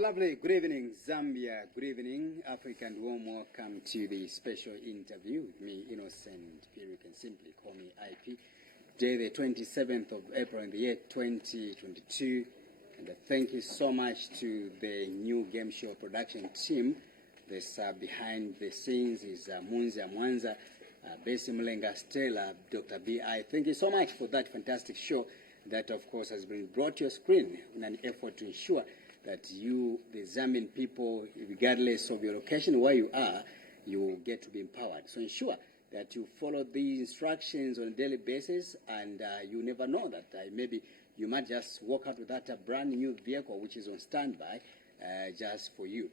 Lovely. Good evening, Zambia. Good evening, Africa, and warm welcome to the special interview with me, Innocent Pierre. You can simply call me IP. Today, the 27th of April in the year 2022. And thank you so much to the new game show production team. This behind the scenes is Munza Mwanza, Besi Mlenga Stella, Dr. B.I. Thank you so much for that fantastic show that, of course, has been brought to your screen in an effort to ensure that you, the Zambian people, regardless of your location, where you are, you will get to be empowered. So ensure that you follow these instructions on a daily basis, and you never know that maybe you might just walk out with that brand new vehicle which is on standby just for you.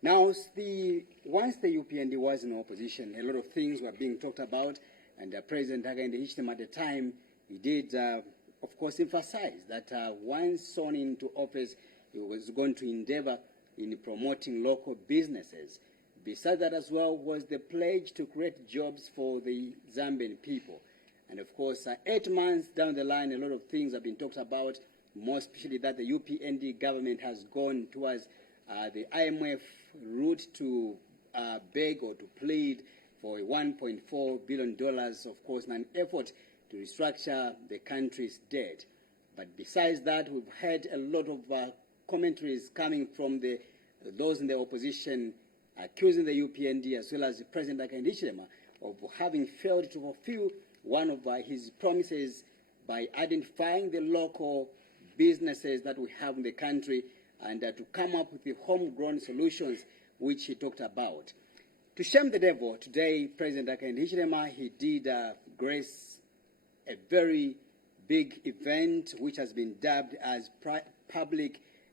Now, once the UPND was in opposition, a lot of things were being talked about, and President Hakainde Hichilema at the time, he did, of course, emphasize that once sworn into office, he was going to endeavor in promoting local businesses. Besides that as well was the pledge to create jobs for the Zambian people. And of course, 8 months down the line, a lot of things have been talked about, more especially that the UPND government has gone towards the IMF route to beg or to plead for $1.4 billion, of course, in an effort to restructure the country's debt. But besides that, we've had a lot of commentaries coming from those in the opposition accusing the UPND as well as President Hakainde Hichilema of having failed to fulfill one of his promises by identifying the local businesses that we have in the country and to come up with the homegrown solutions which he talked about. To shame the devil, today President Hakainde Hichilema, he did grace a very big event which has been dubbed as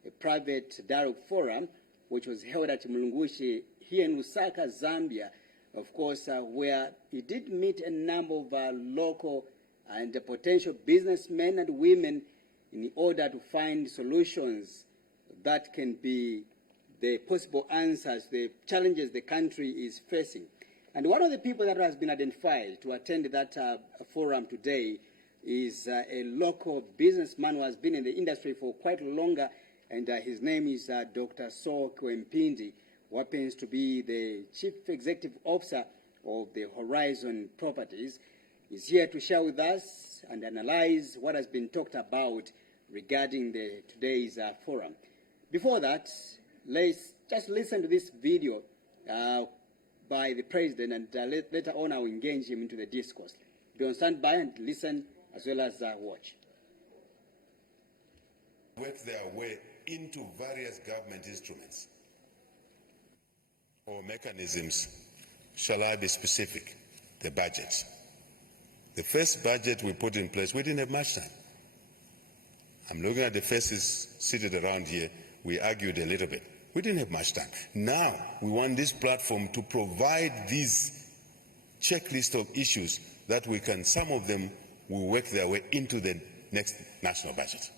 a private dialogue forum, which was held at Mulungushi here in Lusaka, Zambia, of course, where he did meet a number of local and potential businessmen and women in order to find solutions that can be the possible answers to the challenges the country is facing. And one of the people that has been identified to attend that forum today is a local businessman who has been in the industry for quite longer, and his name is Dr. Saul Kwempindi, who happens to be the Chief Executive Officer of the Horizon Properties. He's here to share with us and analyze what has been talked about regarding today's forum. Before that, let's just listen to this video by the President, and later on I'll engage him into the discourse. Be on standby and listen as well as watch. Work their way into various government instruments or mechanisms. Shall I be specific? The budgets. The first budget we put in place, we didn't have much time. I'm looking at the faces seated around here. We argued a little bit. We didn't have much time. Now we want this platform to provide these checklist of issues that we can, some of them will work their way into the next national budget.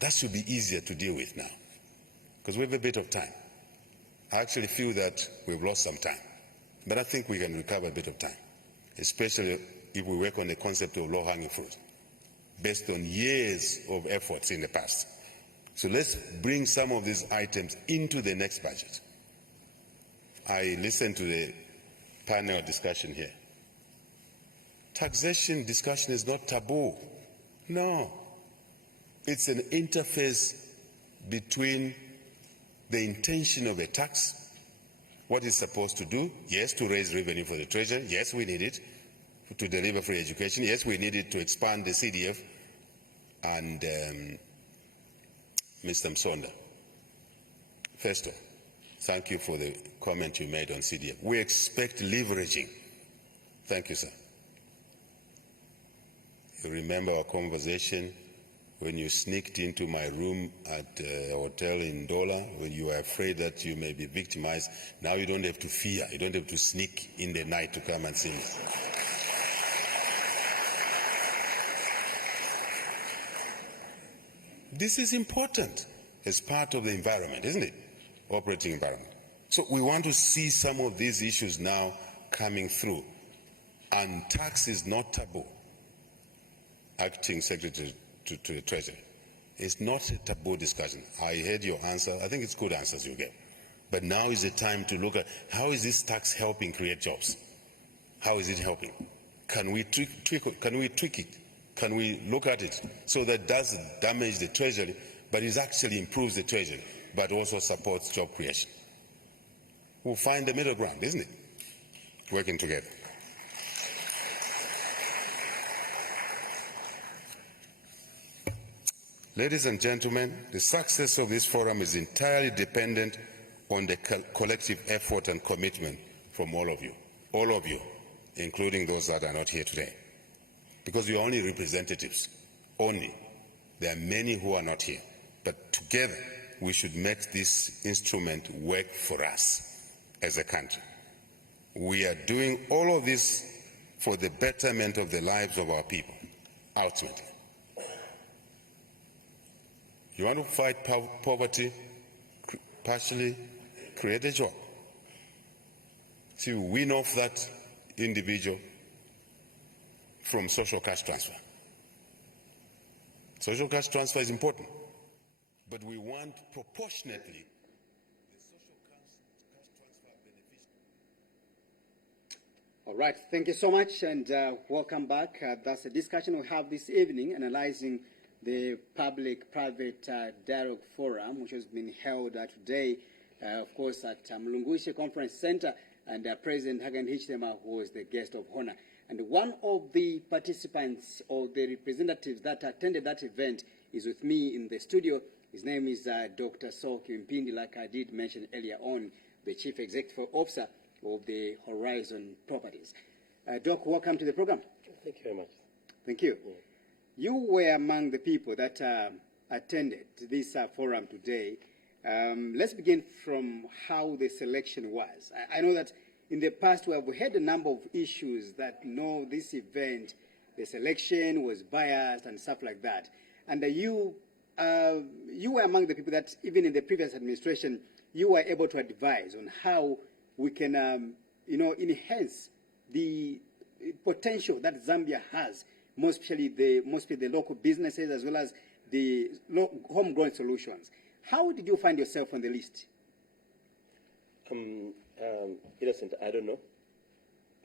That should be easier to deal with now, because we have a bit of time. I actually feel that we've lost some time, but I think we can recover a bit of time, especially if we work on the concept of low-hanging fruit, based on years of efforts in the past. So let's bring some of these items into the next budget. I listened to the panel discussion here. Taxation discussion is not taboo. No. It's an interface between the intention of a tax, what it's supposed to do, yes, to raise revenue for the treasury, yes, we need it, to deliver free education, yes, we need it to expand the CDF, and Mr. Msonda, first of all, thank you for the comment you made on CDF. We expect leveraging. Thank you, sir. You remember our conversation when you sneaked into my room at a hotel in Dola, when you were afraid that you may be victimized. Now you don't have to fear. You don't have to sneak in the night to come and see me. This is important as part of the environment, isn't it? Operating environment. So we want to see some of these issues now coming through. And tax is not taboo. Acting Secretary to the Treasury. It's not a taboo discussion. I heard your answer. I think it's good answers you gave. But now is the time to look at how is this tax helping create jobs? How is it helping? Can we tweak it? Can we look at it so that it doesn't damage the treasury, but it actually improves the treasury, but also supports job creation? We'll find the middle ground, isn't it? Working together. Ladies and gentlemen, the success of this forum is entirely dependent on the collective effort and commitment from all of you, including those that are not here today. Because we are only representatives, only. There are many who are not here. But together, we should make this instrument work for us as a country. We are doing all of this for the betterment of the lives of our people, ultimately. You want to fight poverty, partially create a job. See, win off that individual from social cash transfer. Social cash transfer is important, but we want proportionately the social cash transfer beneficiary. All right, thank you so much, and welcome back. That's a discussion we have this evening, analyzing the public-private dialogue forum, which has been held today, of course, at Mlungushi Conference Center, and President Hagan Hichilema, who was the guest of honor. And one of the participants or the representatives that attended that event is with me in the studio. His name is Dr. Saul Kimpindi, like I did mention earlier on, the Chief Executive Officer of the Horizon Properties. Doc, welcome to the program. Thank you very much. Thank you. Yeah. You were among the people that attended this forum today. Let's begin from how the selection was. I know that in the past we have had a number of issues that this event, the selection was biased and stuff like that. And you were among the people that even in the previous administration, you were able to advise on how we can, enhance the potential that Zambia has, mostly the local businesses as well as the homegrown solutions. How did you find yourself on the list? Innocent, I don't know.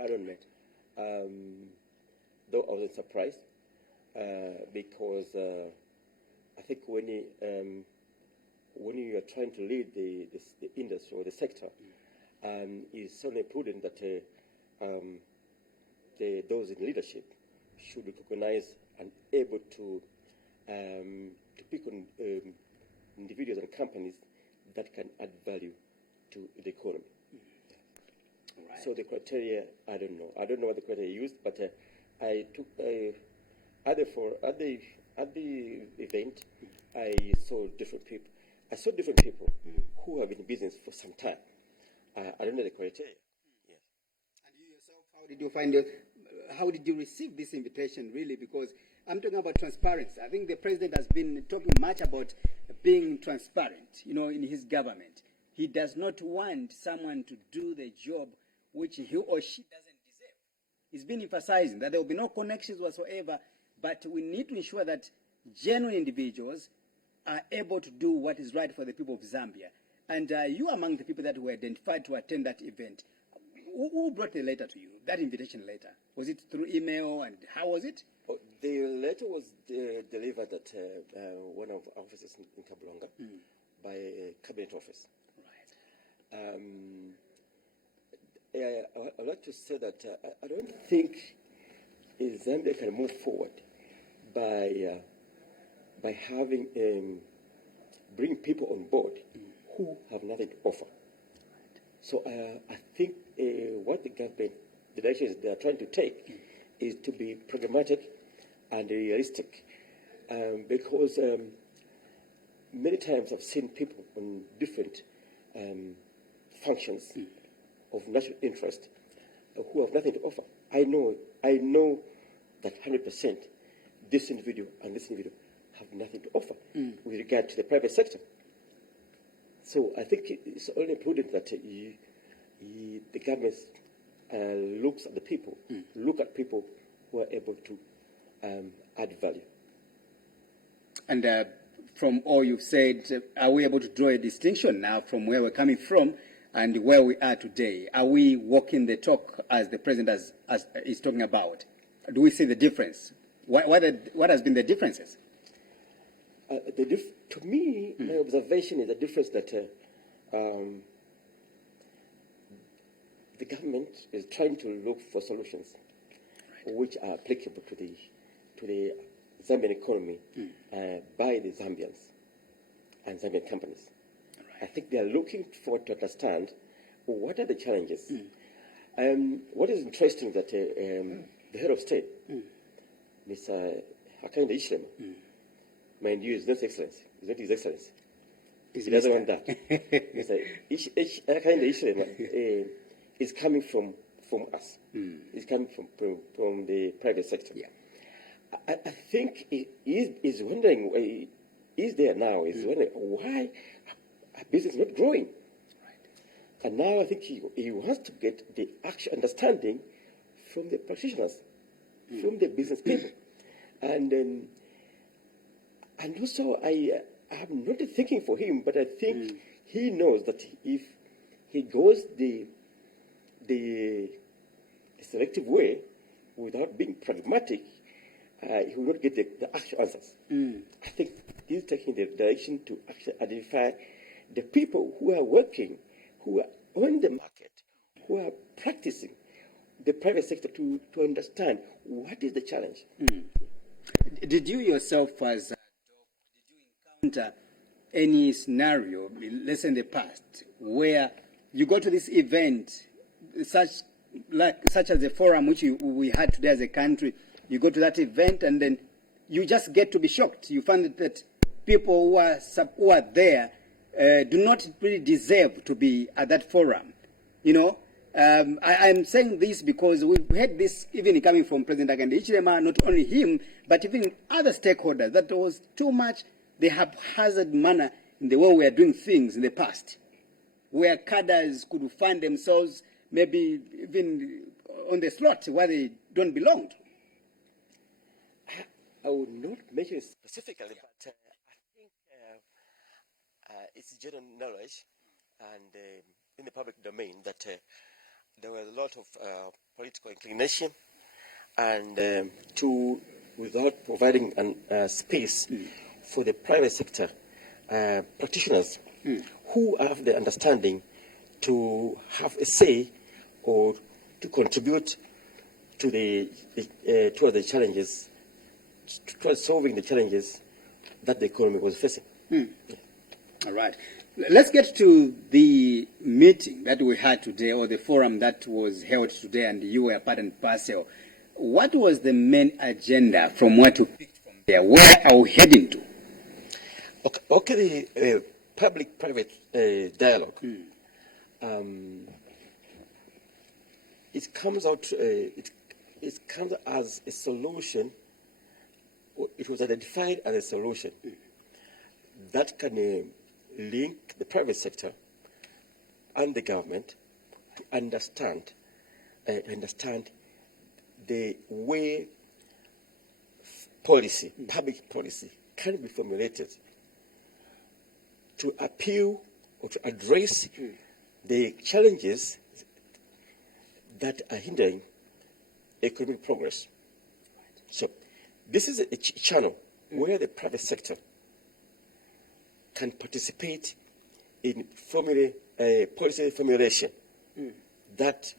I don't know. Though I wasn't surprised because I think when you are trying to lead the industry or the sector, it's certainly prudent that those in leadership should recognize and able to pick on individuals and companies that can add value to the economy. Right. So the criteria, I don't know. I don't know what the criteria used, but I took at the event, I saw different people. I saw different people who have been in business for some time. I don't know the criteria. Yes. And you yourself, how did you find it? How did you receive this invitation, really? Because I'm talking about transparency. I think the president has been talking much about being transparent, in his government. He does not want someone to do the job which he or she doesn't deserve. He's been emphasizing that there will be no connections whatsoever, but we need to ensure that genuine individuals are able to do what is right for the people of Zambia. And you are among the people that were identified to attend that event. Who brought the letter to you, that invitation letter? Was it through email, and how was it? Oh, the letter was delivered at one of our offices in Kabulonga by a cabinet office. Right. I'd like to say that I don't think Zambia can move forward by having bring people on board who have nothing to offer. So I think what the government, the directions they are trying to take is to be pragmatic and realistic, because many times I've seen people on different functions of national interest who have nothing to offer. I know that 100% this individual and this individual have nothing to offer with regard to the private sector. So I think it's only prudent that the government looks at the people, look at people who are able to add value. And from all you've said, are we able to draw a distinction now from where we're coming from and where we are today? Are we walking the talk as the president is talking about? Do we see the difference? What has been the differences? To me, my observation is the difference that the government is trying to look for solutions which are applicable to the Zambian economy by the Zambians and Zambian companies. I think they are looking for to understand what are the challenges. What is interesting that the head of state, Mr. Hakainde Hichilema, mind you, is not Excellency. It's not His Excellency. He doesn't want that. Mr. Hakainde Hichilema is coming from us. It's coming from the private sector. Yeah. I think he is wondering, is there now, is wondering why our business is not growing. And now I think he wants to get the actual understanding from the practitioners, from the business people. And also I'm not thinking for him, but I think he knows that if he goes the selective way without being pragmatic, he will not get the actual answers. I think he's taking the direction to actually identify the people who are working, who are on the market, who are practicing the private sector to understand what is the challenge. Did you yourself, as a did you encounter any scenario, let's say in the past, where you go to this event, such as the forum which we had today as a country, you go to that event and then you just get to be shocked. You find that people who are there do not really deserve to be at that forum. You know, I'm saying this because we've had this even coming from President Hakainde Hichilema, not only him, but even other stakeholders, that there was too much the haphazard manner in the way we are doing things in the past, where cadres could find themselves maybe even on the slot where they don't belong. I would not mention it specifically, but I think it's general knowledge and in the public domain that there were a lot of political inclination and without providing space for the private sector practitioners who have the understanding to have a say or to contribute to towards the challenges, towards solving the challenges that the economy was facing. All right. Let's get to the meeting that we had today, or the forum that was held today, and you were part and parcel. What was the main agenda from what you picked from there? Where are we heading to? Okay, the public-private dialogue. It comes out. It comes as a solution. It was identified as a solution that can link the private sector and the government to understand the way policy, public policy, can be formulated to appeal or to address the challenges that are hindering economic progress. So this is a channel where the private sector can participate in policy formulation that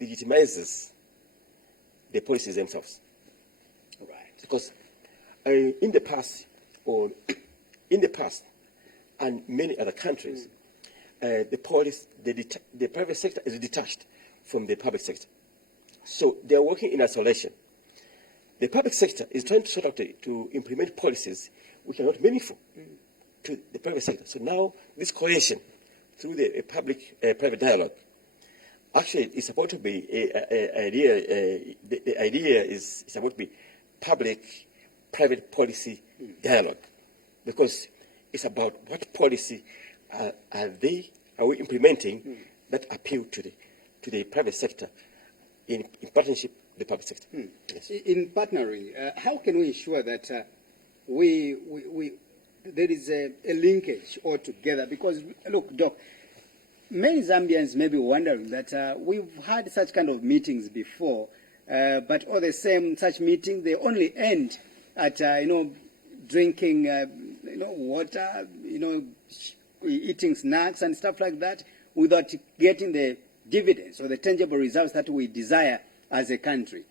legitimizes the policies themselves. Right. Because in the past, and many other countries, the private sector is detached from the public sector. So they are working in isolation. The public sector is trying to sort out to implement policies which are not meaningful to the private sector. So now this coalition through the public-private dialogue actually is supposed to be the idea is supposed to be public-private policy dialogue, because it's about what policy are we implementing that appeal to the private sector in partnership with the public sector. Yes. In partnering, how can we ensure that we there is a linkage altogether. Because, look, Doc, many Zambians may be wondering that we've had such kind of meetings before, but all the same, such meetings, they only end at, drinking, water, eating snacks and stuff like that without getting the dividends or the tangible results that we desire as a country.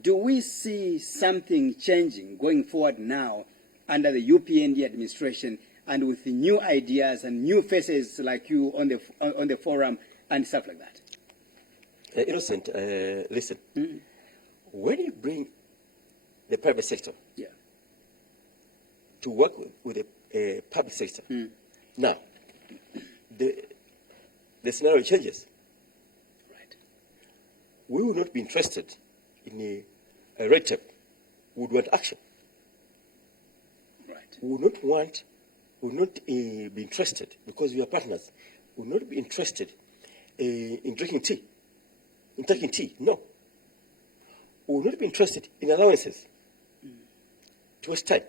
Do we see something changing going forward now under the UPND administration and with the new ideas and new faces like you on the forum and stuff like that? Innocent, listen. When you bring the private sector to work with the public sector, now the scenario changes. Right. We will not be interested in a red tape. We would want action. Right. We would not be interested, because we are partners, we would not be interested in drinking tea, in taking tea. No. We would not be interested in allowances to waste time.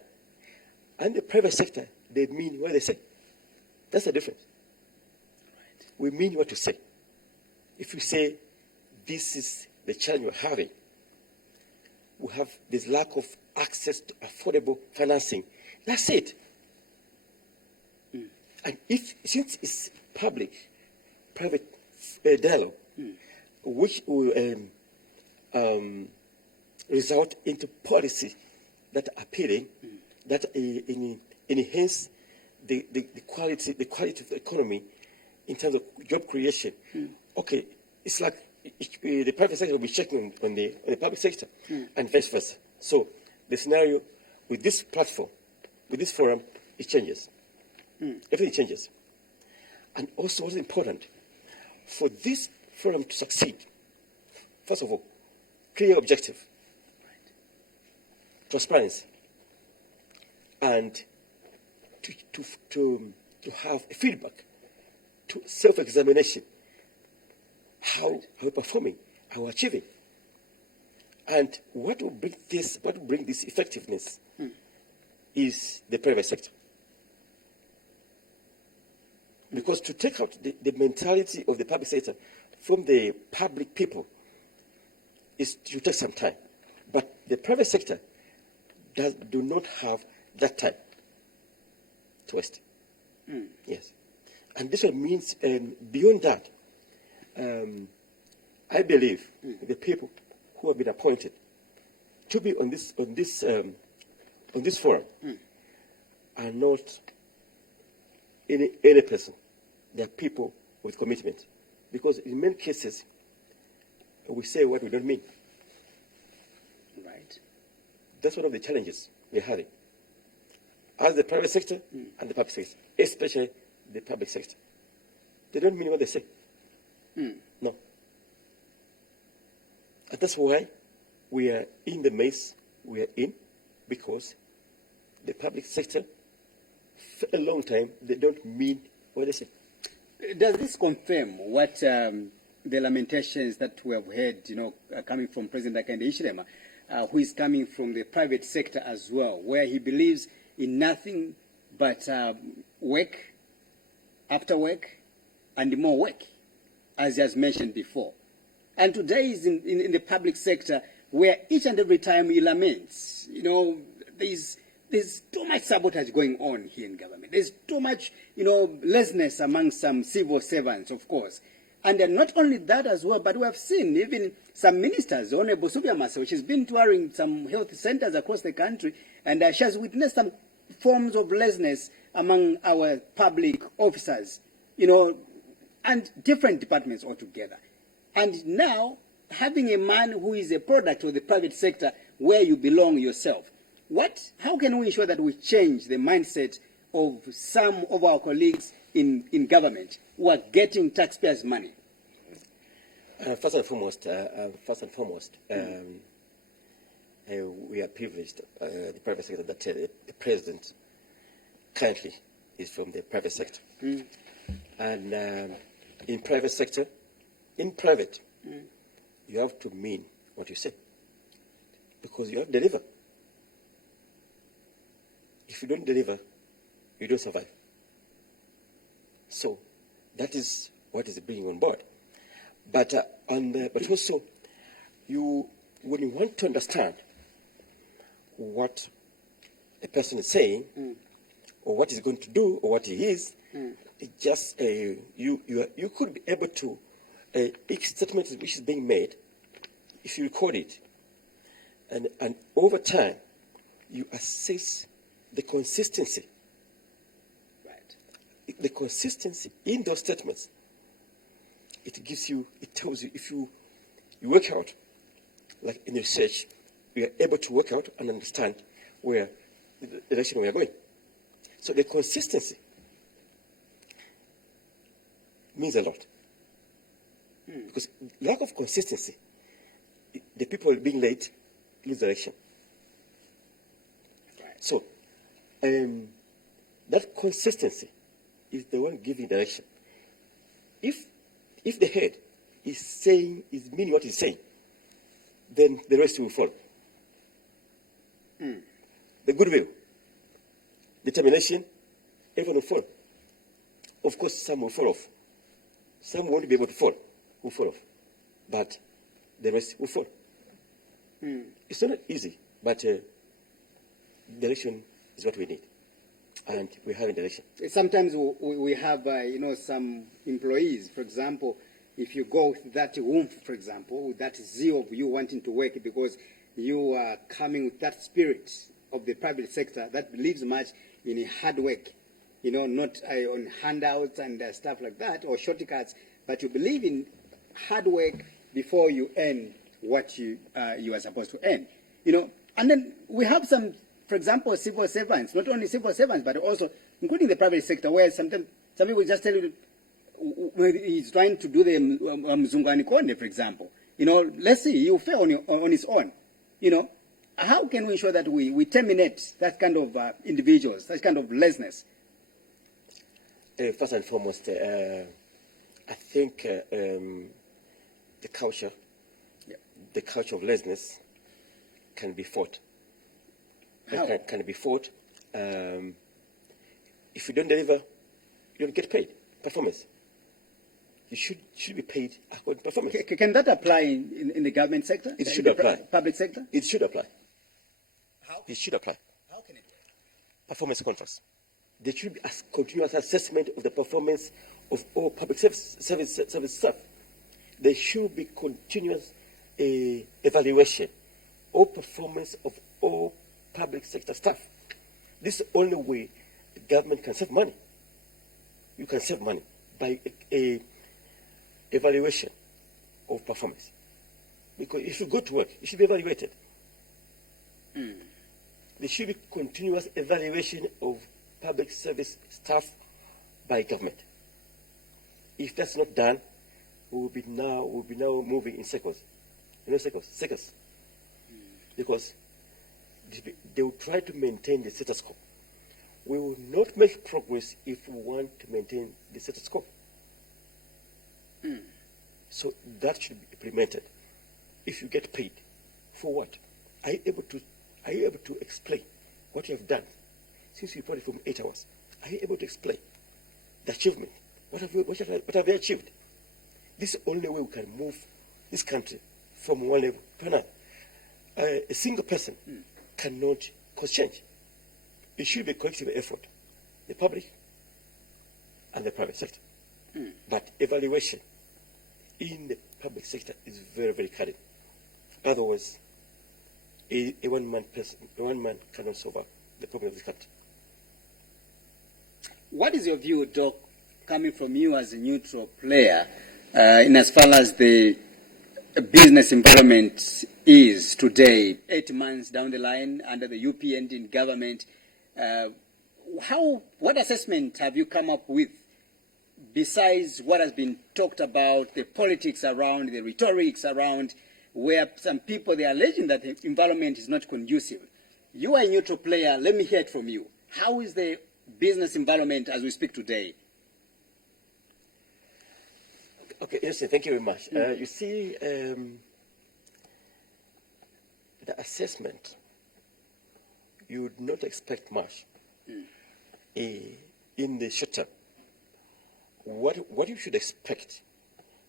And the private sector, they mean what they say. That's the difference. Right. We mean what we say. If we say this is the challenge we're having, we have this lack of access to affordable financing. That's it. And since it's public-private dialogue, which will result into policy that are appealing, that enhance the quality of the economy in terms of job creation. Okay, it's like the private sector will be checking on the public sector, and vice versa. So the scenario with this platform, with this forum, it changes. Everything changes. And also what's important, for this forum to succeed, first of all, clear objective, transparency, and to have a feedback, to self-examination, how we're performing, how we're achieving. And what will bring this effectiveness is the private sector. Because to take out the mentality of the public sector from the public people is to take some time. But the private sector do not have that time to waste. Yes. And this means beyond that, I believe the people who have been appointed to be on this forum are not any person. They are people with commitment. Because in many cases, we say what we don't mean. Right. That's one of the challenges we're having. As the private sector and the public sector, especially the public sector. They don't mean what they say. No. And that's why we are in the mess we are in, because the public sector, for a long time, they don't mean what they say. Does this confirm what the lamentations that we have heard, coming from President Hakainde Hichilema, who is coming from the private sector as well, where he believes in nothing but work after work and more work, as he has mentioned before. And today is in the public sector where each and every time he laments, there's too much sabotage going on here in government. There's too much, laziness among some civil servants, of course. And not only that as well, but we have seen even some ministers, Honorable Subia Maso, she's been touring some health centers across the country, and she has witnessed some forms of laziness among our public officers, and different departments altogether. And now, having a man who is a product of the private sector where you belong yourself, how can we ensure that we change the mindset of some of our colleagues in government who are getting taxpayers' money? First and foremost, we are privileged, the private sector, that the president currently is from the private sector. And in private sector, you have to mean what you say, because you have to deliver. If you don't deliver, you don't survive. So that is what is being on board. But also, when you want to understand what a person is saying, or what he's going to do, or what he is, it just you could be able to each statement which is being made, if you record it, and over time, you assess the consistency. Right. The consistency in those statements. It tells you if you work out, like in research, we are able to work out and understand where the direction we are going. So the consistency means a lot. Because lack of consistency, the people being late lose direction. Right. So that consistency is the one giving direction. If the head is meaning what he's saying, then the rest will follow. The goodwill, determination, everyone will follow. Of course, some will fall off. Some won't be able to fall off. But the rest will follow. It's not easy, but direction is what we need. And we have a direction. Sometimes we have, some employees, for example, if you go with that womb, for example, with that zeal of you wanting to work because you are coming with that spirit of the private sector that believes much in hard work, not on handouts and stuff like that or shortcuts, but you believe in hard work before you earn what you are supposed to earn. And then we have some, for example, civil servants, not only civil servants, but also including the private sector, where sometimes some people just tell you he's trying to do the Mzungwani Konde, for example. Let's see, you fail on his own. How can we ensure that we terminate that kind of individuals, that kind of laziness? First and foremost, I think the culture of laziness can be fought. Can be fought. If you don't deliver, you don't get paid. Performance. You should be paid according to performance. Can that apply in the government sector? It should apply. Public sector? It should apply. How? It should apply. How can it work? Performance contracts. There should be a continuous assessment of the performance of all public service staff. There should be continuous evaluation of performance of all public sector staff. This is the only way the government can save money. You can save money by a evaluation of performance. Because if you go to work, you should be evaluated. There should be continuous evaluation of public service staff by government. If that's not done, we'll be now moving in circles. Circles. Because they will try to maintain the status quo. We will not make progress if we want to maintain the status quo. So that should be implemented. If you get paid, for what? Are you able to explain what you have done since you reported from 8 hours? Are you able to explain the achievement? What have you achieved? This is the only way we can move this country from one level to another. A single person cannot cause change. It should be a collective effort, the public and the private sector. But evaluation in the public sector is very, very cutting. Otherwise, a one-man cannot solve the problem of the country. What is your view, Doc, coming from you as a neutral player, in as far as the business environment is today, 8 months down the line under the UPND in government? What assessment have you come up with besides what has been talked about, the politics around, the rhetorics around, where some people, they are alleging that the environment is not conducive? You are a neutral player. Let me hear it from you. How is the business environment as we speak today? Okay, yes, thank you very much. You see, the assessment, you would not expect much in the short term, what you should expect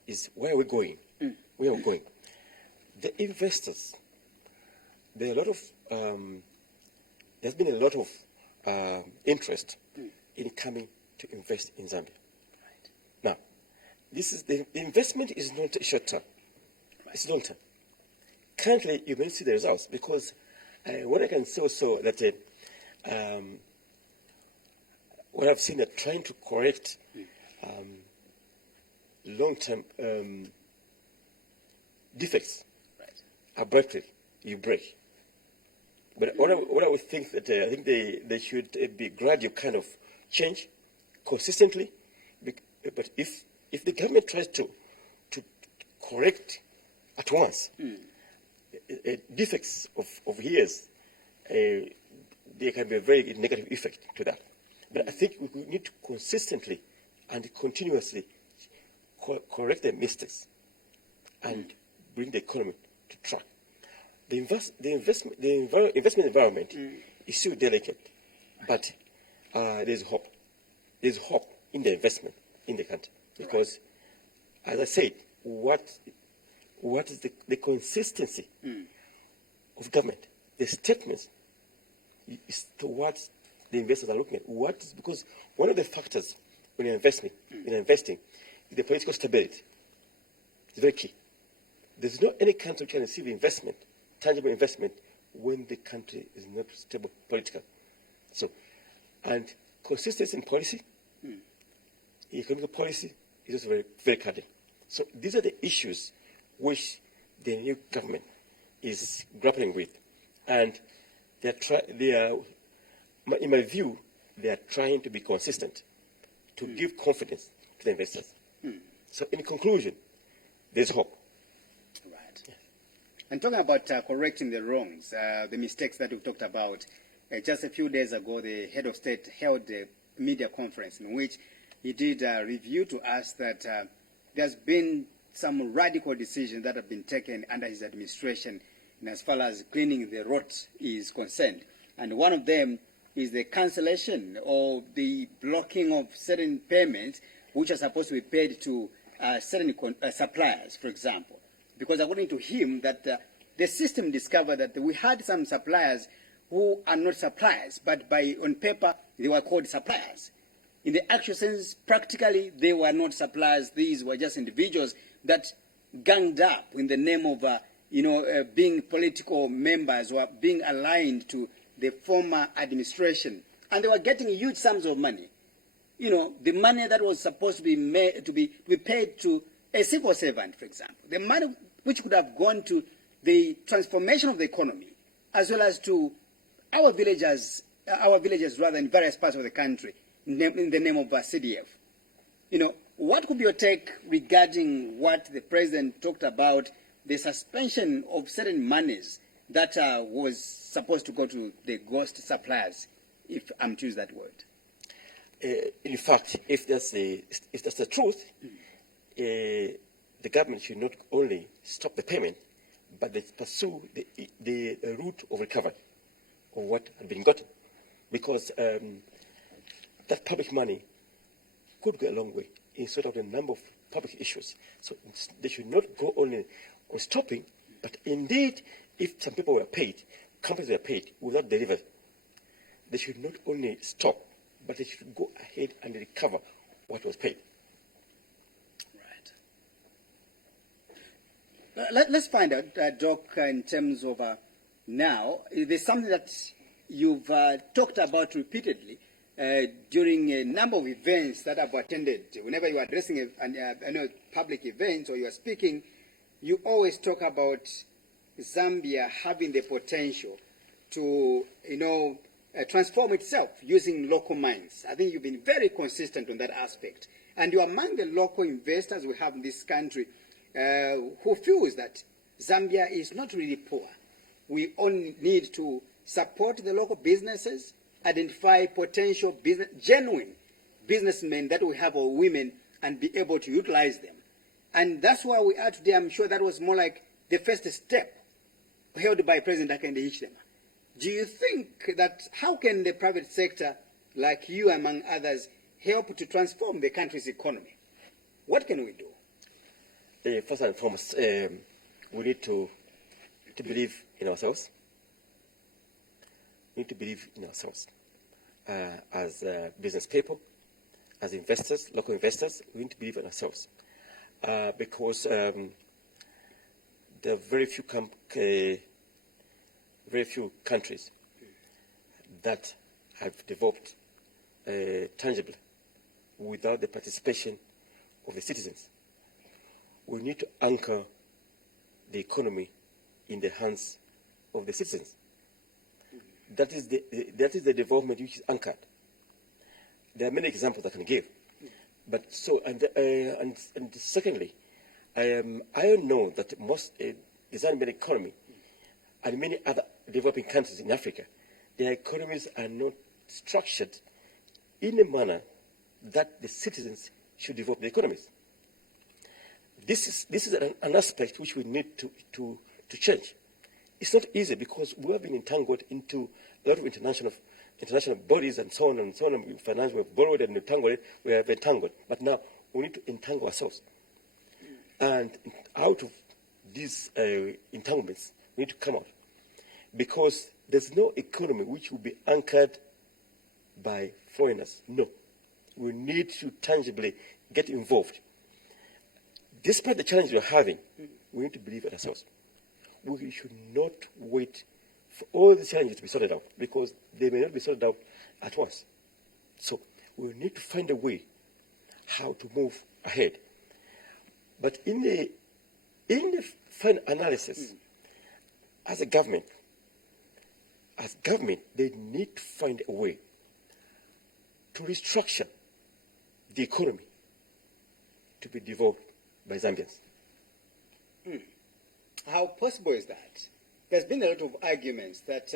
is where we're going. Where we're going. The investors, there are a lot of there's been a lot of interest in coming to invest in Zambia. Right. Now, this is the investment is not short term; it's long term. Currently, you may see the results because what I can say also that what I've seen that trying to correct long-term defects abruptly, you break. But what I would think that I think they should be gradual kind of change, consistently. But if the government tries to correct at once defects of years, there can be a very negative effect to that. But I think we need to consistently and continuously correct the mistakes and bring the economy to track. The investment environment is still delicate, but there's hope. There's hope in the investment in the country because, as I said, what is the consistency of government? The statements is towards the investors are looking at. What is, because one of the factors when you're investing is the political stability. It's very key. There's not any country which can receive investment, tangible investment, when the country is not stable politically. So, and consistency in policy, economic policy is also very, very cardinal. So these are the issues which the new government is grappling with. And they are, in my view, they are trying to be consistent to give confidence to the investors. So in conclusion, there's hope. Right. Yes. And talking about correcting the wrongs, the mistakes that we've talked about, just a few days ago, the head of state held a media conference in which he did a review to us that there's been some radical decisions that have been taken under his administration in as far as cleaning the rot is concerned. And one of them is the cancellation or the blocking of certain payments which are supposed to be paid to certain suppliers, for example. Because according to him, that the system discovered that we had some suppliers who are not suppliers, but on paper they were called suppliers. In the actual sense, practically, they were not suppliers. These were just individuals that ganged up in the name of being political members or being aligned to the former administration. And they were getting huge sums of money. You know, the money that was supposed to be made, to be paid to a civil servant, for example. The money which could have gone to the transformation of the economy, as well as to our villages rather, in various parts of the country, in the name of CDF. You know, what could be your take regarding what the president talked about, the suspension of certain monies that was supposed to go to the ghost suppliers, if I'm to use that word? In fact, if that's the truth, the government should not only stop the payment, but they pursue the route of recovery of what had been gotten, because that public money could go a long way in sort of a number of public issues. So they should not go only on stopping, but indeed, if some people were paid, companies were paid without delivery, they should not only stop, but they should go ahead and recover what was paid. Right. Let's find out, Doc, in terms of now, there's something that you've talked about repeatedly during a number of events that I've attended. Whenever you're addressing a public event or you're speaking, you always talk about Zambia having the potential to, transform itself using local minds. I think you've been very consistent on that aspect. And you're among the local investors we have in this country who feels that Zambia is not really poor. We only need to support the local businesses, identify potential genuine businessmen that we have or women, and be able to utilize them. And that's why we are today. I'm sure that was more like the first step held by President Hakainde Hichilema. Do you think that how can the private sector like you among others, help to transform the country's economy? What can we do? First and foremost, we need to believe in ourselves. We need to believe in ourselves as business people, as investors, local investors. We need to believe in ourselves because there are very few countries that have developed tangibly without the participation of the citizens. We need to anchor the economy in the hands of the citizens. That is the development which is anchored. There are many examples I can give, but so and secondly, I know that most the Zambian economy and many other developing countries in Africa, their economies are not structured in a manner that the citizens should develop the economies. This is an aspect which we need to change. It's not easy because we have been entangled into a lot of international bodies and so on and so on. Finance, we have borrowed and entangled, we have entangled. But now we need to entangle ourselves. And out of these entanglements, we need to come out. Because there's no economy which will be anchored by foreigners. No. We need to tangibly get involved. Despite the challenges we're having, we need to believe in ourselves. We should not wait for all the challenges to be sorted out because they may not be sorted out at once. So we need to find a way how to move ahead. But in the final analysis, as government, they need to find a way to restructure the economy to be developed by Zambians. How possible is that? There's been a lot of arguments that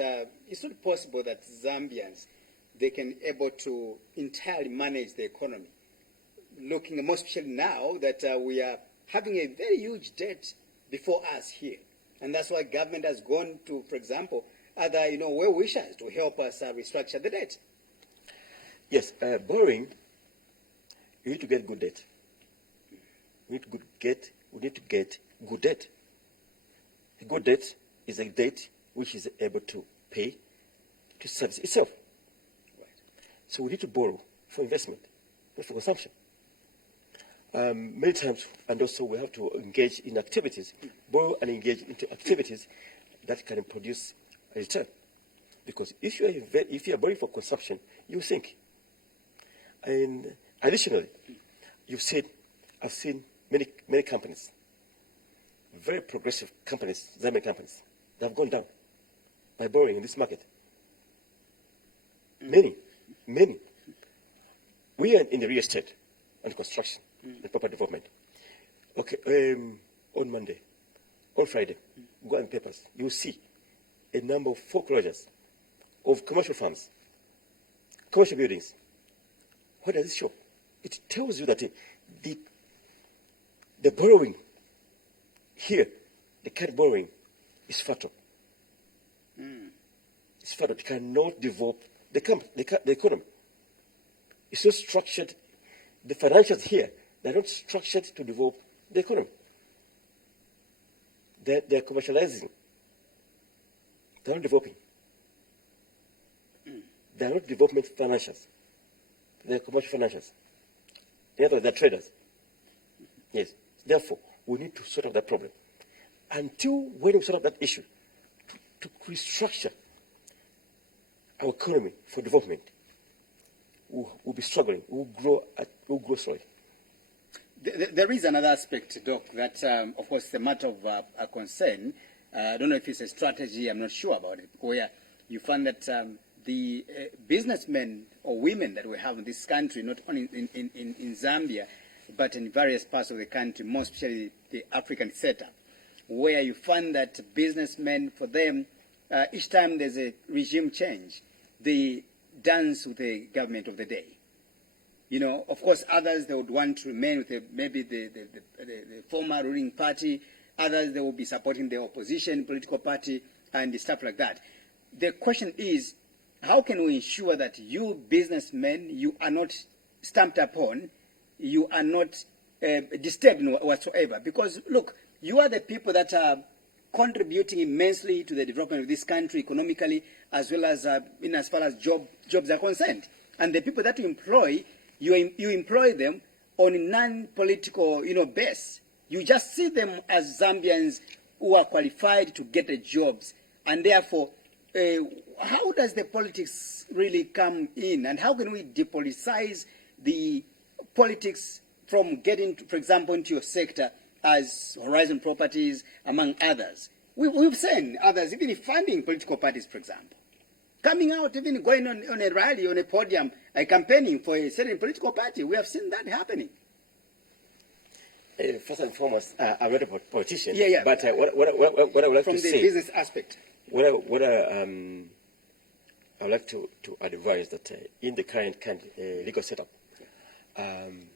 it's not possible that Zambians, they can able to entirely manage the economy. Looking more especially now that we are having a very huge debt before us here. And that's why government has gone to, for example, other well-wishers to help us restructure the debt. Yes, borrowing, you need to get good debt. We need to get good debt. A good debt is a debt which is able to pay to service itself. Right. So we need to borrow for investment, not for consumption. Many times, and also we have to engage in activities, borrow and engage into activities that can produce a return. Because if you are borrowing for consumption, you sink. And additionally, I've seen many companies, very progressive companies, Zambian companies, that have gone down by borrowing in this market. Many. We are in the real estate and construction and property development. Okay, on Monday, on Friday, go on papers, you will see a number of foreclosures of commercial farms, commercial buildings. What does it show? It tells you that the borrowing here, the current borrowing, is fertile. It's fertile. It cannot develop the economy. It's not structured. The financials here, they're not structured to develop the economy. They're commercializing. They're not developing. They're not development financials. They're commercial financials. In other words, they're traders. Yes. Therefore, we need to sort out that problem. Until when we sort out that issue, to restructure our economy for development, we'll be struggling. We'll grow slowly. There is another aspect, Doc, that, of course, is a matter of a concern. I don't know if it's a strategy, I'm not sure about it, where you find that the businessmen or women that we have in this country, not only in Zambia, but in various parts of the country, more especially the African setup, where you find that businessmen, for them, each time there's a regime change, they dance with the government of the day. Of course, others, they would want to remain with maybe the former ruling party. Others, they will be supporting the opposition political party and stuff like that. The question is, how can we ensure that you businessmen, you are not stamped upon, you are not disturbed whatsoever? Because look, you are the people that are contributing immensely to the development of this country economically, as well as in as far as jobs are concerned. And the people that you employ, you employ them on a non-political, base. You just see them as Zambians who are qualified to get the jobs, and therefore, how does the politics really come in, and how can we depoliticize the politics from getting, for example, into your sector as Horizon Properties, among others? We've seen others even funding political parties, for example, coming out, even going on a rally, on a podium, campaigning for a certain political party. We have seen that happening. First and foremost, I'm not a politician. Yeah. But what I would like from to the say, business aspect, I would like to advise that in the current legal setup, the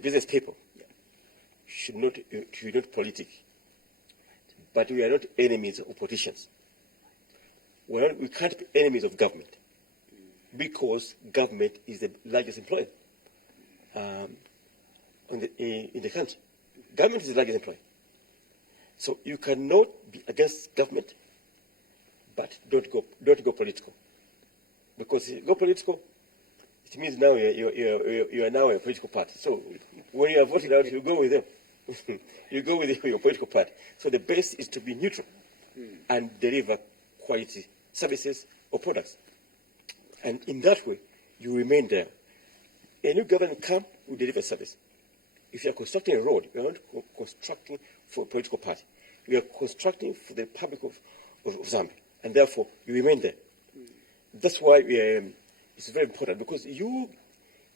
business people should not politic, but we are not enemies of politicians. We can't be enemies of government because government is the largest employer in the country. Government is the largest employer. So you cannot be against government, but don't go political. Because if you go political, it means now you are now a political party. So when you are voting out, you go with them. You go with your political party. So the best is to be neutral and deliver quality services or products. And in that way, you remain there. A new government come, will deliver service. If you are constructing a road, you are not constructing for a political party. You are constructing for the public of Zambia. And therefore, you remain there. That's why it's very important, because you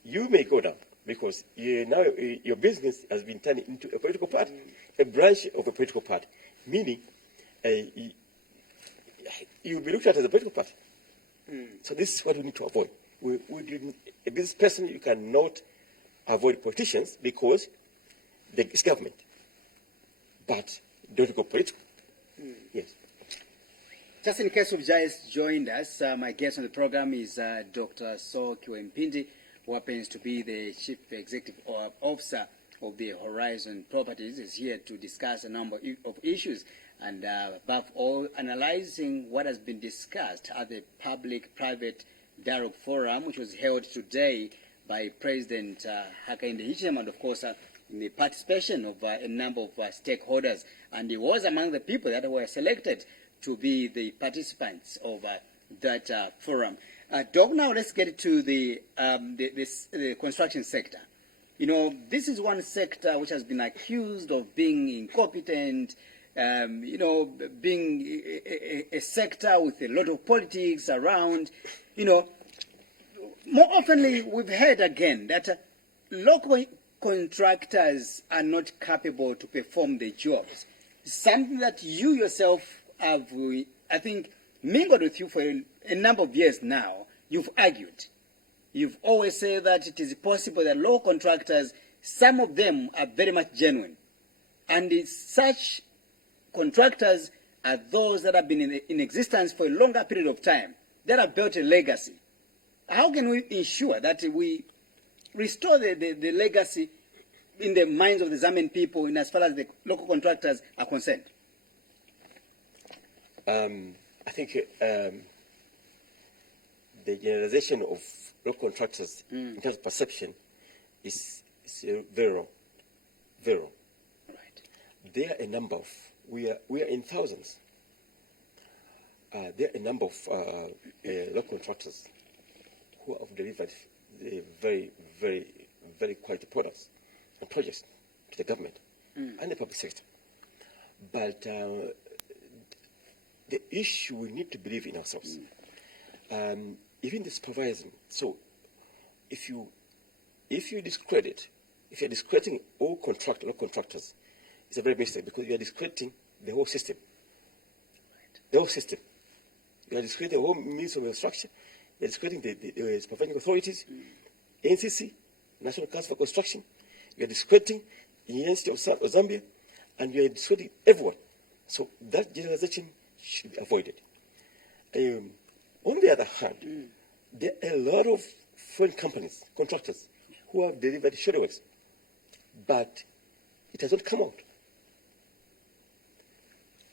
may go down, because now your business has been turned into a political party, a branch of a political party, meaning you will be looked at as a political party. So this is what we need to avoid. A business person, you cannot avoid politicians because it's government. But don't go political. Yes. Just in case you've just joined us, my guest on the program is Dr. Saul Kiwempindi, who happens to be the Chief Executive Officer of the Horizon Properties, is here to discuss a number of issues and above all, analyzing what has been discussed at the Public-Private Dialogue Forum, which was held today by President Hakainde Hichilema, and of course in the participation of a number of stakeholders. And he was among the people that were selected to be the participants of that forum. Doc, now let's get to the construction sector. This is one sector which has been accused of being incompetent, being a sector with a lot of politics around. More oftenly, we've heard again that local contractors are not capable to perform the jobs. Something that you yourself have, I think, mingled with you for a number of years now. You've argued. You've always said that it is possible that local contractors, some of them are very much genuine. And such contractors are those that have been in existence for a longer period of time, that have built a legacy. How can we ensure that we restore the legacy in the minds of the Zambian people in as far as the local contractors are concerned? I think the generalization of local contractors in terms of perception is very wrong. Very wrong. Right. There are a number of, we are in thousands. There are a number of local contractors who have delivered very, very, very quality products and projects to the government and the public sector. But the issue, we need to believe in ourselves. Even the supervising. So if you're discrediting all local contractors, it's a very mistake, because you are discrediting the whole system. Right. The whole system. You are discrediting the whole means of structure. You are discrediting the supervising authorities, NCC, National Council for Construction. You are discrediting the University of Zambia, and you are discrediting everyone. So that generalization should be avoided. On the other hand, there are a lot of foreign companies, contractors, who have delivered shoulder works, but it has not come out.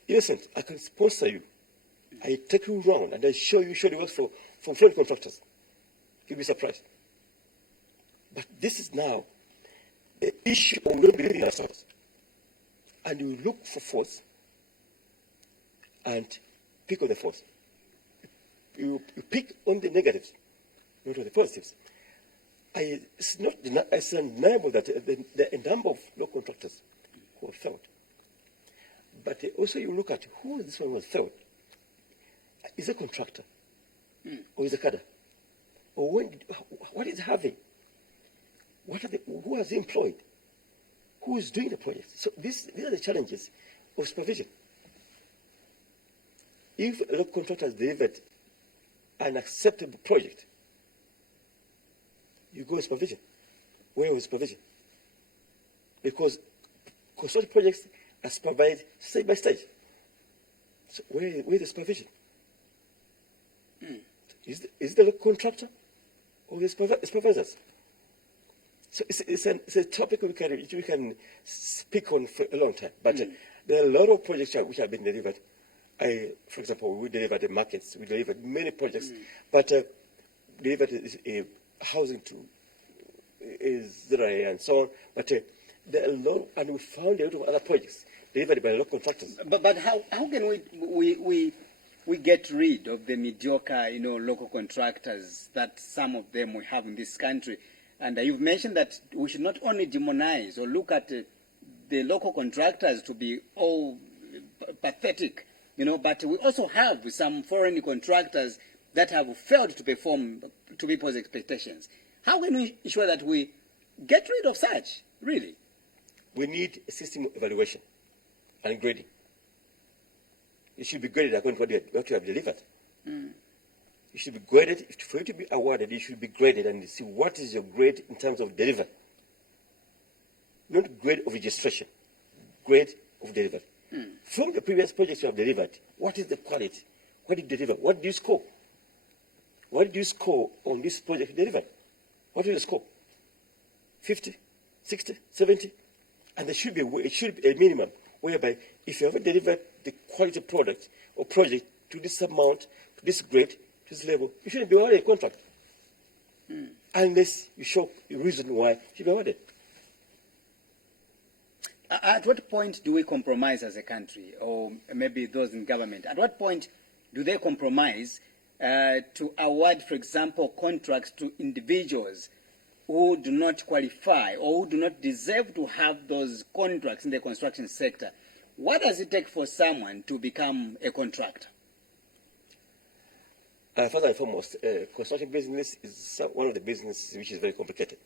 Innocent, I can sponsor you. I take you around and I show you shoulder works from foreign contractors. You'll be surprised. But this is now the issue of not believing in ourselves. And you look for faults and pick on the faults. You pick on the negatives, not on the positives. It's undeniable that there are a number of local contractors who have failed. But also you look at who this one was failed. Is a contractor? Or is a cadre? Or what is having? Who has he employed? Who is doing the project? So these are the challenges of supervision. If a local contractor has delivered an acceptable project, you go with supervision. Where was supervision? Because construction projects are supervised stage by stage. So where is the supervision? Is the local contractor or the supervisors? So it's a topic we can speak on for a long time. But there are a lot of projects which have been delivered. For example, we delivered the markets, we delivered many projects, but delivered housing to Israel and so on. But there are a lot, and we found a lot of other projects delivered by local contractors. But how can we get rid of the mediocre, local contractors that some of them we have in this country? And you've mentioned that we should not only demonize or look at the local contractors to be all pathetic, but we also have some foreign contractors that have failed to perform to people's expectations. How can we ensure that we get rid of such, really? We need a system of evaluation and grading. It should be graded according to what you have delivered. You should be graded. For you to be awarded, you should be graded and see what is your grade in terms of delivery. Not grade of registration, grade of delivery. From the previous projects you have delivered, what is the quality? What did you deliver? What do you score? What did you score on this project delivered? What did you score? 50, 60, 70? And it should be a minimum whereby if you haven't delivered the quality product or project to this amount, to this grade, to this level, you shouldn't be awarded a contract. Unless you show a reason why you should be awarded. At what point do we compromise as a country, or maybe those in government? At what point do they compromise to award, for example, contracts to individuals who do not qualify or who do not deserve to have those contracts in the construction sector? What does it take for someone to become a contractor? First and foremost, construction business is one of the businesses which is very complicated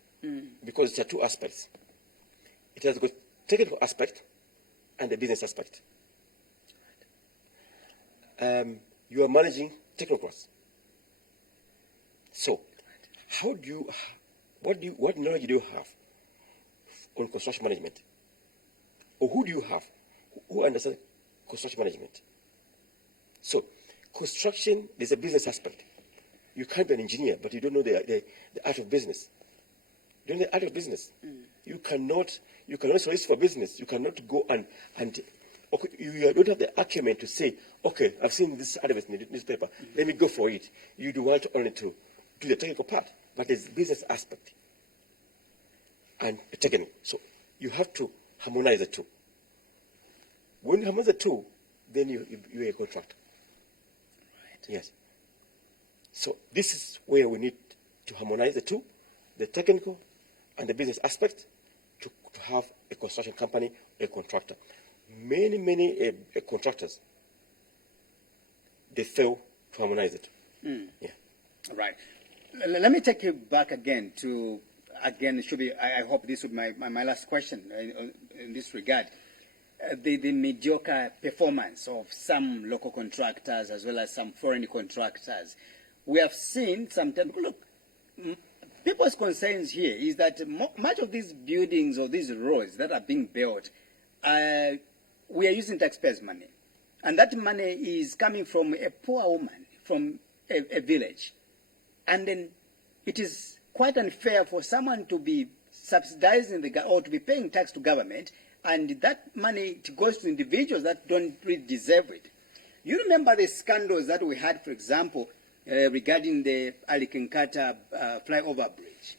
because there are two aspects. It has got technical aspect and the business aspect. You are managing technocrats. So, what knowledge do you have on construction management? Or who do you have who understands construction management? So, construction, there's a business aspect. You can't be an engineer, but you don't know the art of business. You don't know the art of business. You cannot solicit for business. You cannot go and okay, you don't have the acumen to say, okay, I've seen this advert in the newspaper, let me go for it. You do want only to do the technical part, but there's business aspect and the technical. So you have to harmonize the two. When you harmonize the two, then you're a contractor. Right. Yes. So this is where we need to harmonize the two, the technical and the business aspect, to have a construction company, a contractor. Many contractors, they fail to harmonize it. Yeah. All right. Let me take you back again to, it should be, I hope this would be my last question in this regard. The mediocre performance of some local contractors as well as some foreign contractors. We have seen sometimes, look, people's concerns here is that much of these buildings or these roads that are being built, we are using taxpayers' money. And that money is coming from a poor woman, from a village, and then it is quite unfair for someone to be subsidizing or to be paying tax to government, and that money goes to individuals that don't really deserve it. You remember the scandals that we had, for example, regarding the Alikinkata flyover bridge,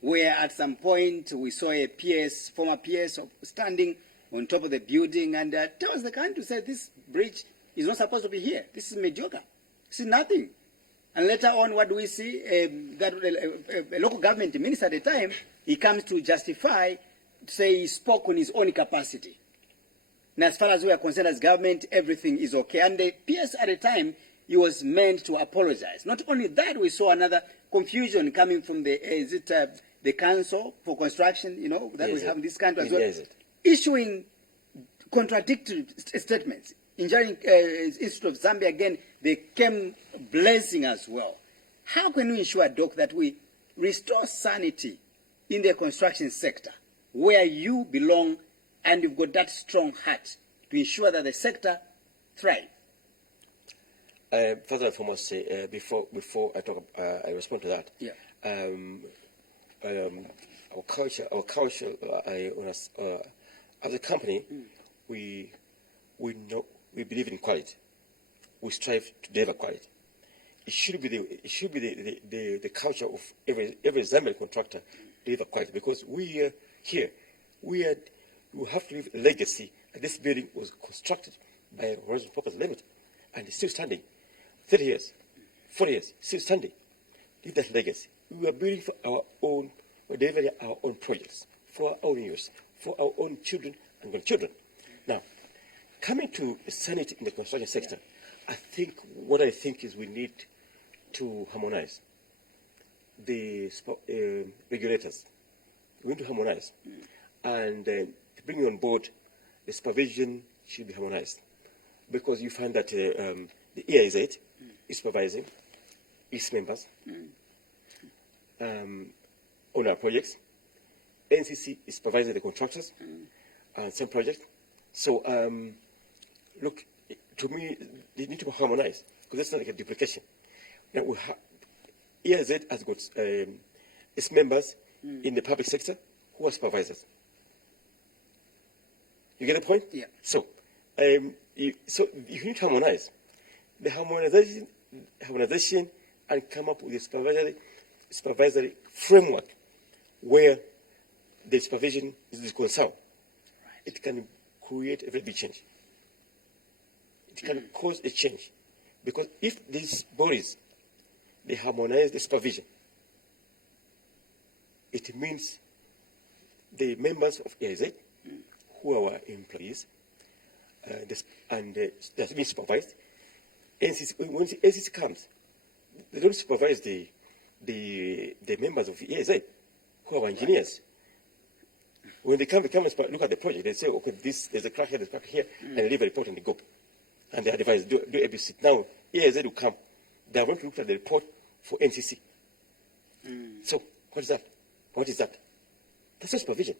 where at some point we saw a former PS standing on top of the building and tells the country, say, this bridge is not supposed to be here. This is mediocre. This is nothing. And later on, what do we see? A local government minister at the time, he comes to justify, say he spoke on his own capacity. And as far as we are concerned as government, everything is okay. And the PS at the time, he was meant to apologize. Not only that, we saw another confusion coming from the Council for Construction, that we have in this country as well, issuing contradictory statements. Engineering Institute of Zambia, again, they came blazing as well. How can we ensure, Doc, that we restore sanity in the construction sector, where you belong and you've got that strong heart to ensure that the sector thrives? First and foremost, before I respond to that, our culture, as a company, we believe in quality. We strive to deliver quality. It should be the culture of every Zambian contractor to deliver quality, because we have to leave a legacy. This building was constructed by Horizon Purpose Limited, and it's still standing. 30 years, 40 years, still standing. Leave that legacy. We are building for our own, we're delivering our own projects, for our own use, for our own children and grandchildren. Now, coming to sanity in the construction sector, I think is we need to harmonize the regulators. We need to harmonize. And to bring you on board, the supervision should be harmonized. Because you find that the EIZ is supervising its members on our projects. NCC is supervising the contractors and some projects. So, look, to me, they need to be harmonized, because that's not like a duplication. Now, EIZ has got its members in the public sector who are supervisors. You get the point? Yeah. So, you need to harmonize. The harmonization and come up with a supervisory framework where the supervision is concerned. Right. It can create a very big change. It can cause a change. Because if these bodies, they harmonize the supervision, it means the members of AIZ, who are our employees, and that's being supervised. NCC, when NCC comes, they don't supervise the members of AIZ, who are engineers. When they come and look at the project, they say, okay, there's a crack here, and leave a report and they go. And they advise, do ABC. Now, AIZ will come. They are going to look at the report for NCC. So, what is that? What is that? That's not supervision.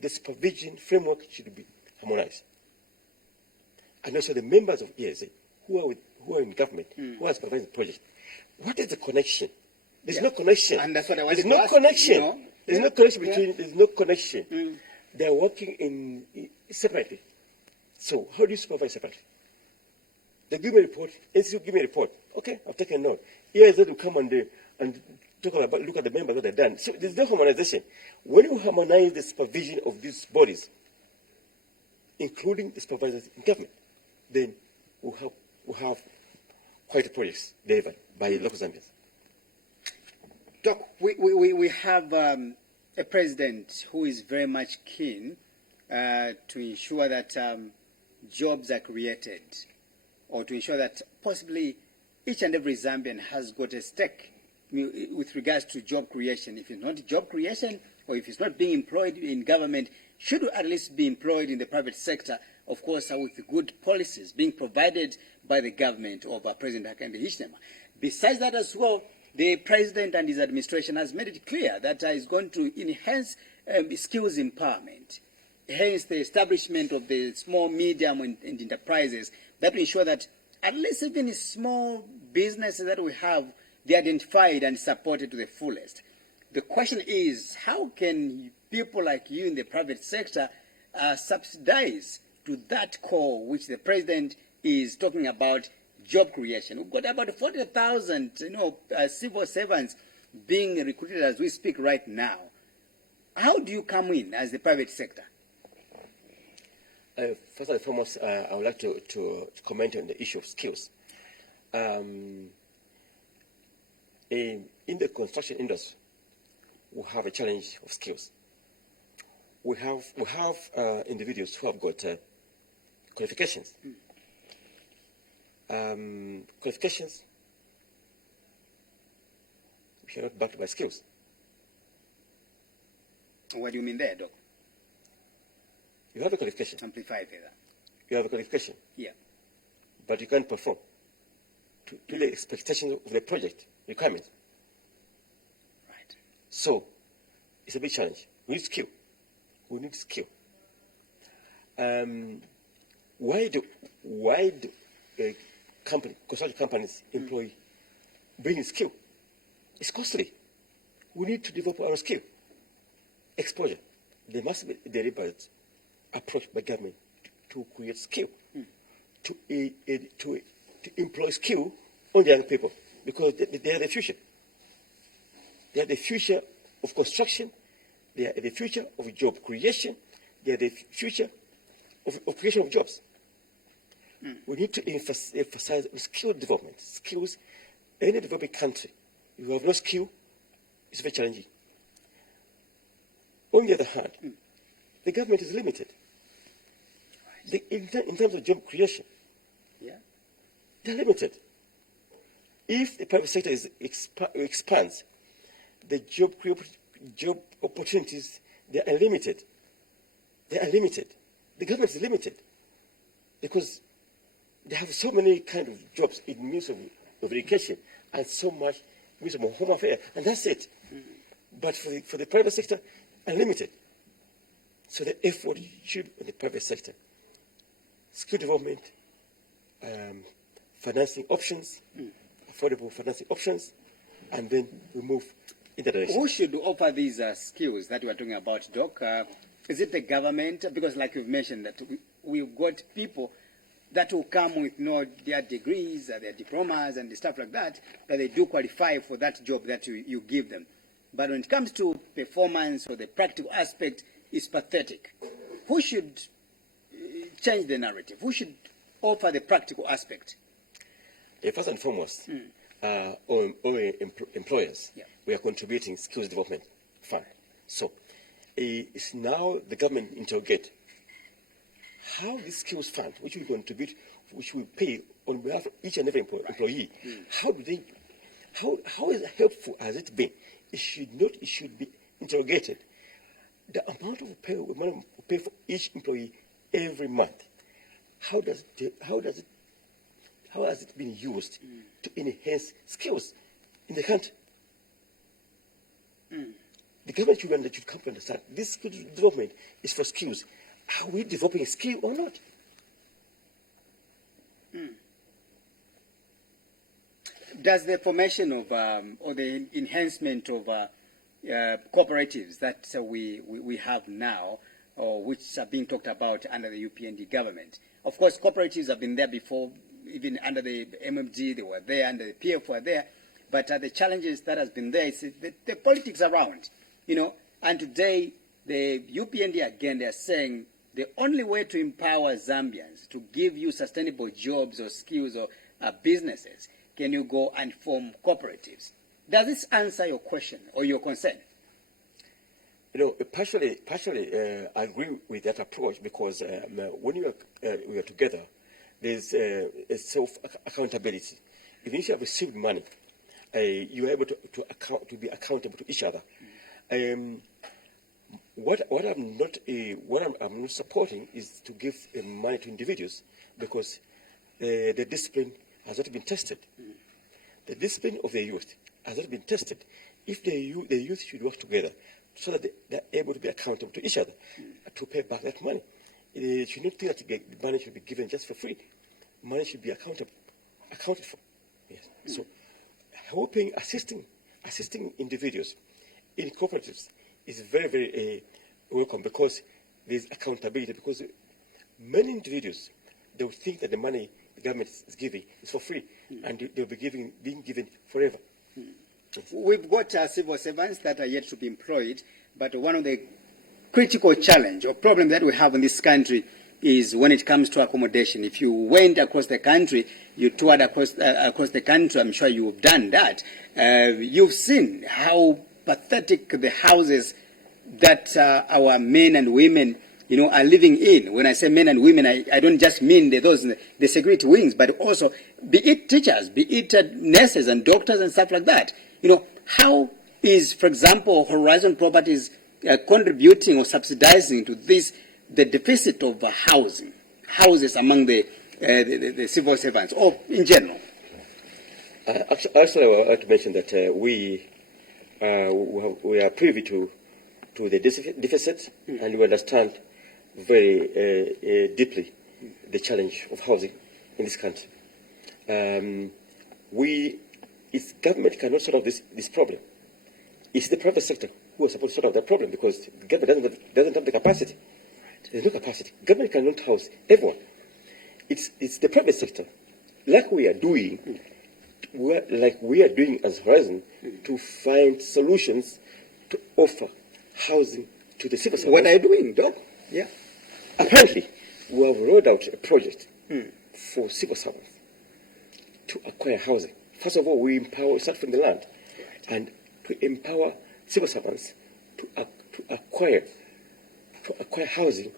The supervision framework should be harmonized. And also the members of AIZ, who are in government, who are supervising the project. What is the connection? There's no connection. And that's what I was There's no connection. There's no connection between. There's no connection. They are working separately. So how do you supervise separately? They give me a report. NCC will give me a report. Okay, I've taken note. AIZ will come and talk about, look at the members, what they've done. So there's no harmonization. When you harmonize the supervision of these bodies, including the supervisors in government, then we'll have quite projects delivered by local Zambians. Doc, we have a president who is very much keen to ensure that jobs are created, or to ensure that possibly each and every Zambian has got a stake with regards to job creation. If it's not job creation, or if it's not being employed in government, should at least be employed in the private sector, of course, with good policies being provided by the government of President Hakainde Hichilema. Besides that as well, the president and his administration has made it clear that he's going to enhance skills empowerment, hence the establishment of the small, medium, and enterprises that will ensure that at least even small businesses that we have, they identified and supported to the fullest. The question is, how can people like you in the private sector subsidize to that core which the president is talking about, job creation? We've got about 40,000, civil servants being recruited as we speak right now. How do you come in as the private sector? First and foremost, I would like to comment on the issue of skills. In the construction industry, we have a challenge of skills. We have individuals who have got qualifications. Qualifications which are not backed by skills. What do you mean there, Doc? You have a qualification. Amplify there. You have a qualification. Yeah. But you can't perform to the expectation of the project requirements. Right. So it's a big challenge. We need skill. We need skill. Why do construction companies employ bringing skill? It's costly. We need to develop our skill. Exposure. There must be a deliberate approach by government to create skill, to employ skill on the young people, because they are the future. They are the future of construction. They are the future of job creation. They are the future of creation of jobs. We need to emphasize skill development. Skills, any developing country, if you have no skill, it's very challenging. On the other hand, the government is limited. In terms of job creation, they're limited. If the private sector expands, the job opportunities, they are limited. They are limited. The government is limited because they have so many kind of jobs in Ministry of Education and so much Ministry of Home Affairs, and that's it. But for the private sector, unlimited. So the effort should be in the private sector. Skill development, financing options, affordable financing options, and then we move in that direction. Who should offer these skills that we are talking about, Doc? Is it the government? Because like you've mentioned, that we've got people that will come with their degrees, their diplomas, and the stuff like that, that they do qualify for that job that you give them. But when it comes to performance or the practical aspect, it's pathetic. Who should change the narrative? Who should offer the practical aspect? First and foremost, employers, we are contributing skills development fund. So it's now the government interrogate how this skills fund, which we contribute, which we pay on behalf of each and every employee, how is it helpful has it been? It should be interrogated. The amount of pay we pay for each employee every month, how has it been used to enhance skills in the country? The government should come to understand this skill development is for skills. Are we developing a skill or not? Does the formation of or the enhancement of cooperatives that we have now, or which are being talked about under the UPND government? Of course, cooperatives have been there before, even under the MMG, they were there, under the PF were there. But the challenges that has been there is the politics around, And today, the UPND again, they are saying the only way to empower Zambians, to give you sustainable jobs or skills or businesses, can you go and form cooperatives? Does this answer your question or your concern? Partially, I agree with that approach because when we are together, there's a self-accountability. Even if you have received money, you are able to be accountable to each other. What I'm not supporting is to give money to individuals because the discipline has not been tested. The discipline of the youth has not been tested. If the youth should work together so that they're able to be accountable to each other to pay back that money. It should not think that the money should be given just for free. Money should be accounted for. Yes. So, helping, assisting individuals in cooperatives is very, very welcome, because there's accountability. Because many individuals, they will think that the money the government is giving is for free, and they'll be being given forever. We've got civil servants that are yet to be employed, but one of the critical challenge or problem that we have in this country is when it comes to accommodation. If you went across the country, you toured across the country, I'm sure you've done that. You've seen how pathetic the houses that our men and women, are living in. When I say men and women, I don't just mean the security wings, but also be it teachers, be it nurses and doctors and stuff like that. How is, for example, Horizon Properties contributing or subsidizing to the deficit of houses among the civil servants, or in general? Actually, I would like to mention that we are privy to the deficit, and we understand very deeply the challenge of housing in this country. Its government cannot solve this problem. It's the private sector who is supposed to solve that problem, because the government doesn't have the capacity. There's no capacity. Government cannot house everyone. It's the private sector, like we are doing as Horizon, to find solutions to offer housing to the civil servants. What are you doing, Doc? Yeah. Apparently, we have rolled out a project for civil servants to acquire housing. First of all, we start from the land, and to empower civil servants to acquire housing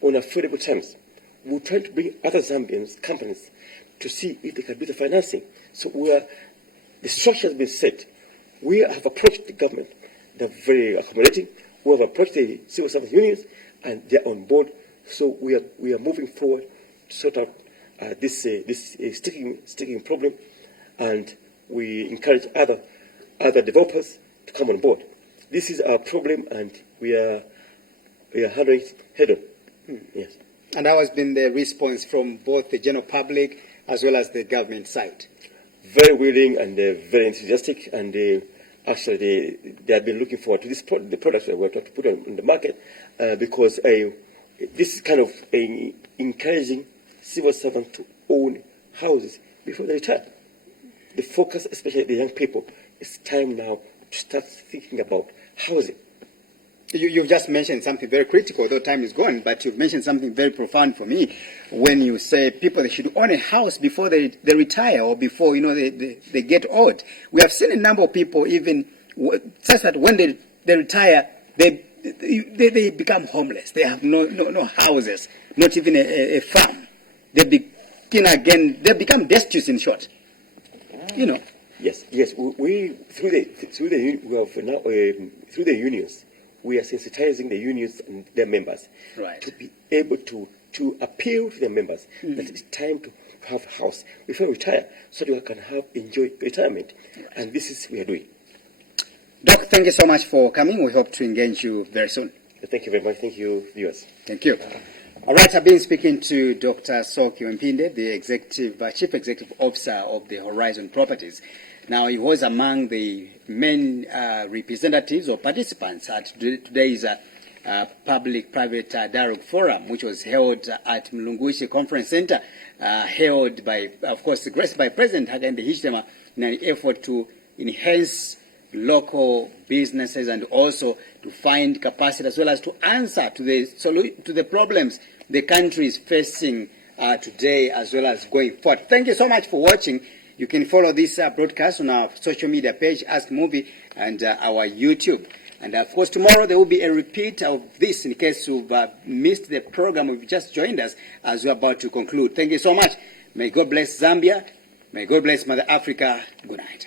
on affordable terms. We're trying to bring other Zambian companies to see if they can do the financing. So the structure has been set. We have approached the government. They're very accommodating. We have approached the civil service unions, and they're on board. So we are moving forward to sort out this sticking problem, and we encourage other developers to come on board. This is our problem, and we are handling it head on. Yes. And how has been the response from both the general public as well as the government side? Very willing and very enthusiastic, and actually they have been looking forward to the products that we're trying to put on the market, because this is kind of encouraging civil servants to own houses before they retire. The focus, especially the young people, it's time now to start thinking about housing. You've just mentioned something very critical, though time is gone, but you've mentioned something very profound for me when you say people they should own a house before they retire, or before they get old. We have seen a number of people even such that when they retire, they become homeless. They have no houses, not even a farm. They become destitute, in short. Yes. We through the unions, we are sensitizing the unions and their members to be able to appeal to their members that it's time to have a house before we retire, so that we can enjoy retirement. And this is what we are doing. Doc, thank you so much for coming. We hope to engage you very soon. Thank you very much. Thank you, viewers. Thank you. All right, I've been speaking to Dr. Soki Mpinde, the Chief Executive Officer of the Horizon Properties. Now, he was among the main representatives or participants at today's public-private dialogue forum, which was held at Mlungushi Conference Center, held by, of course, graced by President Hakainde Hichilema in an effort to enhance local businesses and also to find capacity as well as to answer to the problems the country is facing today as well as going forward. Thank you so much for watching. You can follow this broadcast on our social media page, Ask Muvi, and our YouTube. And of course, tomorrow there will be a repeat of this in case you've missed the program or you've just joined us as we're about to conclude. Thank you so much. May God bless Zambia. May God bless Mother Africa. Good night.